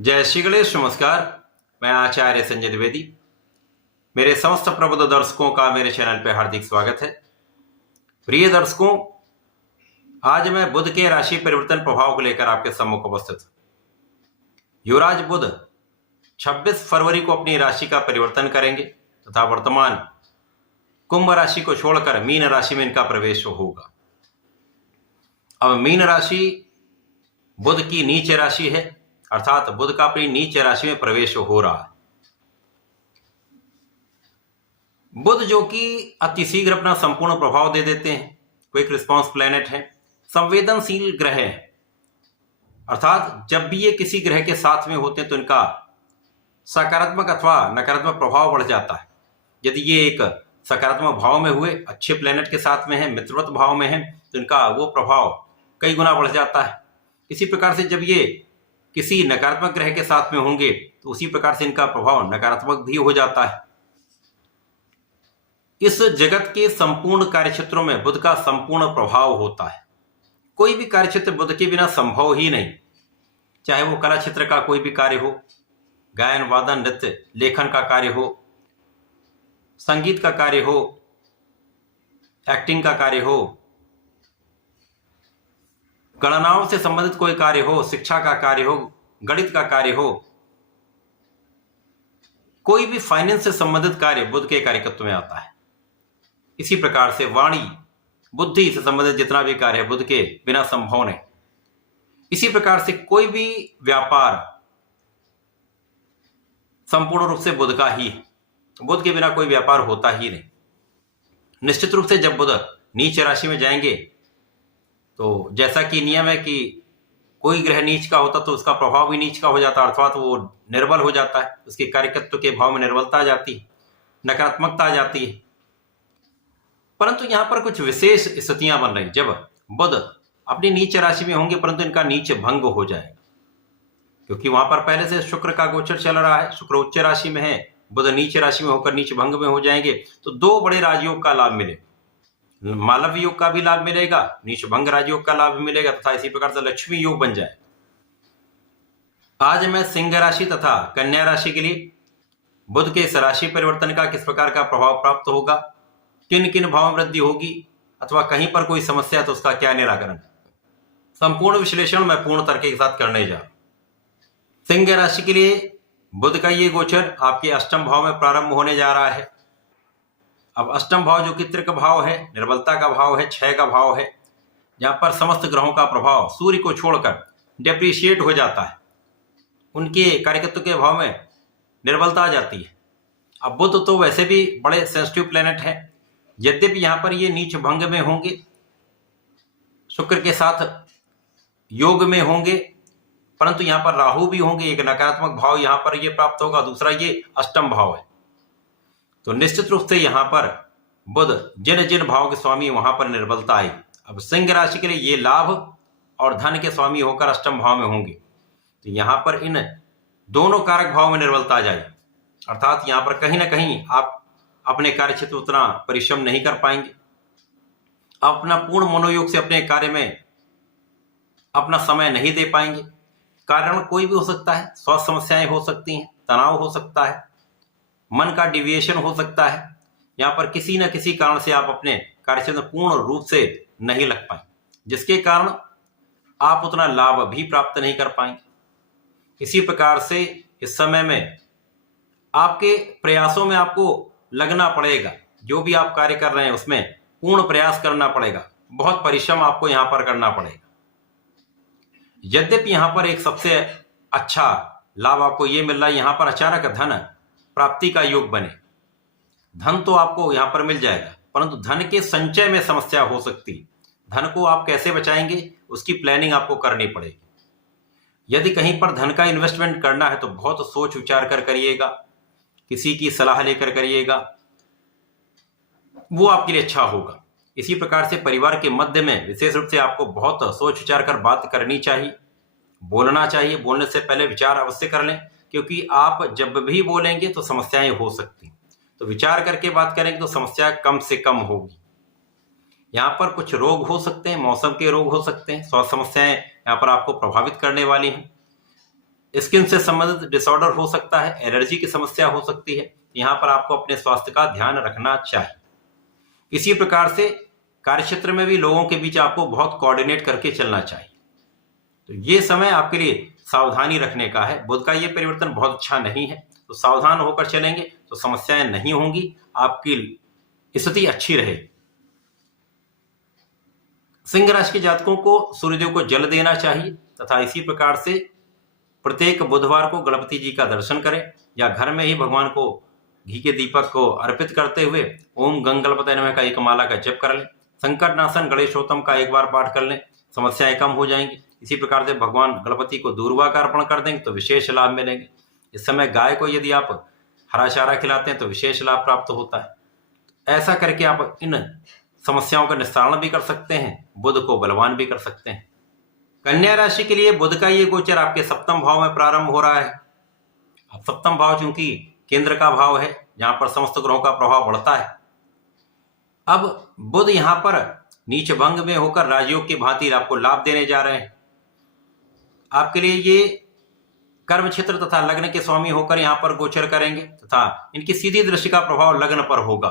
जय श्री गणेश। नमस्कार, मैं आचार्य संजय द्विवेदी। मेरे समस्त प्रबुद्ध दर्शकों का मेरे चैनल पर हार्दिक स्वागत है। प्रिय दर्शकों, आज मैं बुध के राशि परिवर्तन प्रभाव को लेकर आपके सम्मुख उपस्थित हूं। युवराज बुध 26 फरवरी को अपनी राशि का परिवर्तन करेंगे तथा वर्तमान कुंभ राशि को छोड़कर मीन राशि में इनका प्रवेश होगा। अब मीन राशि बुध की नीच राशि है, अर्थात बुध का अपनी नीच राशि में प्रवेश हो रहा है। बुध जो कि अतिशीघ्र अपना संपूर्ण प्रभाव दे देते हैं, क्विक रिस्पांस प्लैनेट है, संवेदनशील ग्रह है, अर्थात जब भी ये किसी ग्रह के साथ में होते हैं तो इनका सकारात्मक अथवा नकारात्मक प्रभाव बढ़ जाता है। यदि ये एक सकारात्मक भाव में हुए, अच्छे प्लैनेट के साथ में है, मित्रवत भाव में है, तो इनका वो प्रभाव कई गुना बढ़ जाता है। इसी प्रकार से जब ये किसी नकारात्मक ग्रह के साथ में होंगे तो उसी प्रकार से इनका प्रभाव नकारात्मक भी हो जाता है। इस जगत के संपूर्ण कार्यक्षेत्रों में बुध का संपूर्ण प्रभाव होता है। कोई भी कार्यक्षेत्र बुध के बिना संभव ही नहीं, चाहे वो कला क्षेत्र का कोई भी कार्य हो, गायन वादन नृत्य लेखन का कार्य हो, संगीत का कार्य हो, एक्टिंग का कार्य हो, गणनाओं से संबंधित कोई कार्य हो, शिक्षा का कार्य हो, गणित का कार्य हो, कोई भी फाइनेंस से संबंधित कार्य बुध के कार्यकत्व में आता है। इसी प्रकार से वाणी बुद्धि से संबंधित जितना भी कार्य है बुध के बिना संभव नहीं। इसी प्रकार से कोई भी व्यापार संपूर्ण रूप से बुध का ही है, बुध के बिना कोई व्यापार होता ही नहीं। निश्चित रूप से जब बुध नीच राशि में जाएंगे तो जैसा कि नियम है कि कोई ग्रह नीच का होता तो उसका प्रभाव भी नीच का हो जाता, अर्थात वो निर्बल हो जाता है, उसके कार्यकत्व के भाव में निर्बलता आ जाती है, नकारात्मकता आ जाती है। परंतु यहां पर कुछ विशेष स्थितियां बन रही। जब बुध अपनी नीच राशि में होंगे परंतु इनका नीच भंग हो जाएगा, क्योंकि वहां पर पहले से शुक्र का गोचर चल रहा है, शुक्र उच्च राशि में है, बुध नीच राशि में होकर नीच भंग में हो जाएंगे तो दो बड़े राजयोग का लाभ मिलेगा। मालव योग का भी लाभ मिलेगा, नीच भंग राजयोग का लाभ मिलेगा तथा इसी प्रकार से लक्ष्मी योग बन जाए। आज मैं सिंह राशि तथा कन्या राशि के लिए बुध के इस राशि परिवर्तन का किस प्रकार का प्रभाव प्राप्त होगा, किन किन भाव वृद्धि होगी अथवा कहीं पर कोई समस्या तो उसका क्या निराकरण, संपूर्ण विश्लेषण मैं पूर्ण तर्क के साथ करने जा रहा हूं। सिंह राशि के लिए बुध का ये गोचर आपके अष्टम भाव में प्रारंभ होने जा रहा है। अब अष्टम भाव जो कि त्रिक भाव है, निर्बलता का भाव है, क्षय का भाव है, जहां पर समस्त ग्रहों का प्रभाव सूर्य को छोड़कर डेप्रिशिएट हो जाता है, उनके कार्यकत्व के भाव में निर्बलता आ जाती है। अब बुध तो वैसे भी बड़े सेंसिटिव प्लेनेट है, यद्यपि यहां पर ये नीच भंग में होंगे, शुक्र के साथ योग में होंगे, परंतु यहां पर राहु भी होंगे। एक नकारात्मक भाव यहां पर ये प्राप्त होगा, दूसरा ये अष्टम भाव है। तो निश्चित रूप से यहां पर बुध जिन जिन भाव के स्वामी वहां पर निर्बलता आई। अब सिंह राशि के लिए ये लाभ और धन के स्वामी होकर अष्टम भाव में होंगे, तो यहां पर इन दोनों कारक भाव में निर्बलता आ जाएगी, अर्थात यहां पर कहीं ना कहीं आप अपने कार्य क्षेत्र उतना परिश्रम नहीं कर पाएंगे, अपना पूर्ण मनोयोग से अपने कार्य में अपना समय नहीं दे पाएंगे। कारण कोई भी हो सकता है, स्वास्थ्य समस्याएं हो सकती हैं, तनाव हो सकता है, मन का डिविएशन हो सकता है। यहां पर किसी न किसी कारण से आप अपने कार्यक्षेत्र में पूर्ण रूप से नहीं लग पाए, जिसके कारण आप उतना लाभ भी प्राप्त नहीं कर पाएंगे। इसी प्रकार से इस समय में आपके प्रयासों में आपको लगना पड़ेगा, जो भी आप कार्य कर रहे हैं उसमें पूर्ण प्रयास करना पड़ेगा, बहुत परिश्रम आपको यहां पर करना पड़ेगा। यद्यपि यहां पर एक सबसे अच्छा लाभ आपको यह मिल रहा है, यहां पर अचानक धन प्राप्ति का योग बने। धन तो आपको यहां पर मिल जाएगा, परंतु धन के संचय में समस्या हो सकती है। धन को आप कैसे बचाएंगे उसकी प्लानिंग आपको करनी पड़ेगी। यदि कहीं पर धन का इन्वेस्टमेंट करना है तो बहुत सोच विचार कर करिएगा, किसी की सलाह लेकर करिएगा, वो आपके लिए अच्छा होगा। इसी प्रकार से परिवार के मध्य में विशेष रूप से आपको बहुत सोच विचार कर बात करनी चाहिए, बोलना चाहिए। बोलने से पहले विचार अवश्य कर लें, क्योंकि आप जब भी बोलेंगे तो समस्याएं हो सकती हैं, तो विचार करके बात करेंगे तो समस्या कम से कम होगी। यहाँ पर कुछ रोग हो सकते हैं, मौसम के रोग हो सकते हैं, स्वास्थ्य समस्याएं यहाँ पर आपको प्रभावित करने वाली हैं। स्किन से संबंधित डिसऑर्डर हो सकता है, एलर्जी की समस्या हो सकती है। यहाँ पर आपको अपने स्वास्थ्य का ध्यान रखना चाहिए। इसी प्रकार से कार्यक्षेत्र में भी लोगों के बीच आपको बहुत कोऑर्डिनेट करके चलना चाहिए। तो ये समय आपके लिए सावधानी रखने का है। बुध का ये परिवर्तन बहुत अच्छा नहीं है, तो सावधान होकर चलेंगे तो समस्याएं नहीं होंगी, आपकी स्थिति अच्छी रहेगी। सिंह राशि के जातकों को सूर्यदेव को जल देना चाहिए तथा इसी प्रकार से प्रत्येक बुधवार को गणपति जी का दर्शन करें या घर में ही भगवान को घी के दीपक को अर्पित करते हुए ओम गंग गणपतये नमः का एक माला का जप कर लें। संकटनाशन गणेशोत्तम का एक बार पाठ कर लें, समस्याएं कम हो जाएंगी। इसी प्रकार से भगवान गणपति को दूर्वा का अर्पण कर देंगे तो विशेष लाभ मिलेंगे। इस समय गाय को यदि आप हरा चारा खिलाते हैं तो विशेष लाभ प्राप्त होता है। ऐसा करके आप इन समस्याओं का निस्तारण भी कर सकते हैं, बुध को बलवान भी कर सकते हैं। कन्या राशि के लिए बुध का ये गोचर आपके सप्तम भाव में प्रारंभ हो रहा है। अब सप्तम भाव चूंकि केंद्र का भाव है जहां पर समस्त ग्रहों का प्रभाव बढ़ता है। अब बुध यहां पर नीच भंग में होकर राजयोग की भांति आपको लाभ देने जा रहे हैं। आपके लिए ये कर्म क्षेत्र तथा लग्न के स्वामी होकर यहां पर गोचर करेंगे तथा इनकी सीधी दृष्टि का प्रभाव लग्न पर होगा।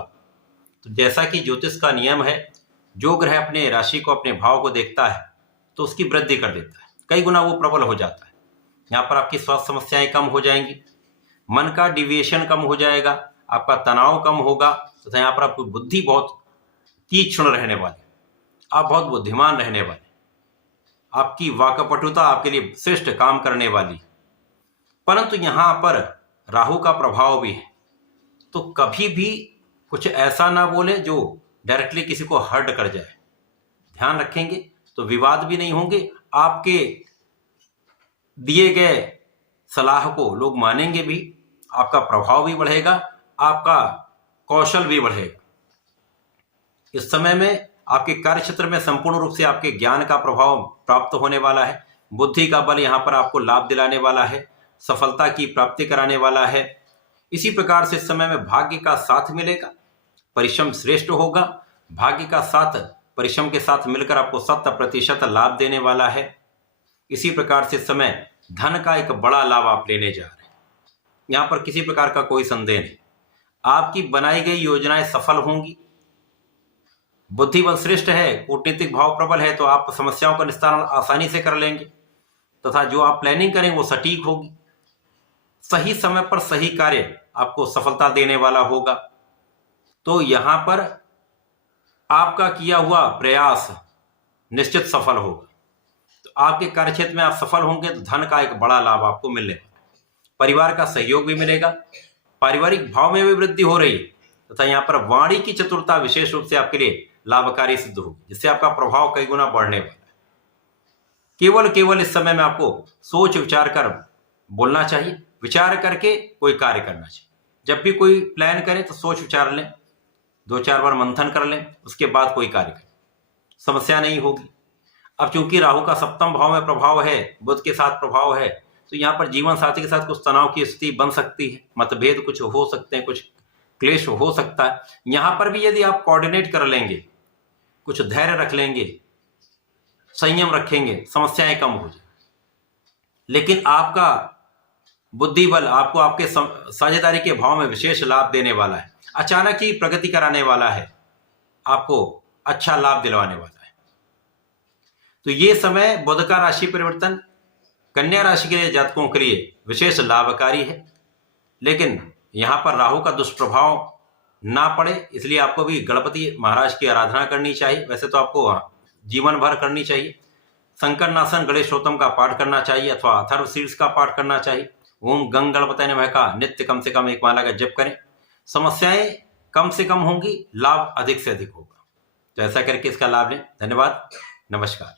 तो जैसा कि ज्योतिष का नियम है, जो ग्रह अपने राशि को अपने भाव को देखता है तो उसकी वृद्धि कर देता है, कई गुना वो प्रबल हो जाता है। यहाँ पर आपकी स्वास्थ्य समस्याएं कम हो जाएंगी, मन का डिविएशन कम हो जाएगा, आपका तनाव कम होगा तथा यहाँ पर आपकी बुद्धि बहुत तीक्ष्ण रहने वाली, आप बहुत बुद्धिमान रहने वाले, आपकी वाकपटुता आपके लिए श्रेष्ठ काम करने वाली। परंतु यहाँ पर राहु का प्रभाव भी है, तो कभी भी कुछ ऐसा ना बोले जो डायरेक्टली किसी को हर्ट कर जाए। ध्यान रखेंगे तो विवाद भी नहीं होंगे, आपके दिए गए सलाह को लोग मानेंगे भी, आपका प्रभाव भी बढ़ेगा, आपका कौशल भी बढ़ेगा। इस समय में आपके कार्य क्षेत्र में संपूर्ण रूप से आपके ज्ञान का प्रभाव प्राप्त होने वाला है। बुद्धि का बल यहाँ पर आपको लाभ दिलाने वाला है, सफलता की प्राप्ति कराने वाला है। इसी प्रकार से इस समय में भाग्य का साथ मिलेगा, परिश्रम श्रेष्ठ होगा। भाग्य का साथ परिश्रम के साथ मिलकर आपको 100% लाभ देने वाला है। इसी प्रकार से इस समय धन का एक बड़ा लाभ आप लेने जा रहे हैं, यहाँ पर किसी प्रकार का कोई संदेह नहीं। आपकी बनाई गई योजनाएं सफल होंगी। बुद्धि बल श्रेष्ठ है, कूटनीतिक भाव प्रबल है, तो आप समस्याओं का निस्तारण आसानी से कर लेंगे तथा जो आप प्लानिंग करेंगे वो सटीक होगी। सही समय पर सही कार्य आपको सफलता देने वाला होगा। तो यहां पर आपका किया हुआ प्रयास निश्चित सफल होगा। तो आपके कार्यक्षेत्र में आप सफल होंगे तो धन का एक बड़ा लाभ आपको मिलने वाला है। परिवार का सहयोग भी मिलेगा, पारिवारिक भाव में भी वृद्धि हो रही है तथा यहाँ पर वाणी की चतुरता विशेष रूप से आपके लिए लाभकारी सिद्ध होगी, जिससे आपका प्रभाव कई गुना बढ़ने वाला है। केवल इस समय में आपको सोच विचार कर बोलना चाहिए, विचार करके कोई कार्य करना चाहिए। जब भी कोई प्लान करें तो सोच विचार लें, 2-4 बार मंथन कर लें, उसके बाद कोई कार्य करें, समस्या नहीं होगी। अब चूंकि राहु का सप्तम भाव में प्रभाव है, बुध के साथ प्रभाव है, तो यहाँ पर जीवन साथी के साथ कुछ तनाव की स्थिति बन सकती है, मतभेद कुछ हो सकते हैं, कुछ क्लेश हो सकता है। यहाँ पर भी यदि आप कोऑर्डिनेट कर लेंगे, कुछ धैर्य रख लेंगे, संयम रखेंगे, समस्याएं कम हो जाए। लेकिन आपका बुद्धि बल आपको आपके साझेदारी के भाव में विशेष लाभ देने वाला है, अचानक ही प्रगति कराने वाला है, आपको अच्छा लाभ दिलवाने वाला है। तो ये समय बुध का राशि परिवर्तन कन्या राशि के जातकों के लिए विशेष लाभकारी है। लेकिन यहाँ पर राहु का दुष्प्रभाव ना पड़े, इसलिए आपको भी गणपति महाराज की आराधना करनी चाहिए। वैसे तो आपको जीवन भर करनी चाहिए। संकटनाशन गणेशोत्तम का पाठ करना चाहिए अथवा अथर्वशीर्ष का पाठ करना चाहिए। ओम गंग गणपतये नमः का नित्य कम से कम एक माला का जप करें, समस्याएं कम से कम होंगी, लाभ अधिक से अधिक होगा। तो ऐसा करके इसका लाभ लें। धन्यवाद, नमस्कार।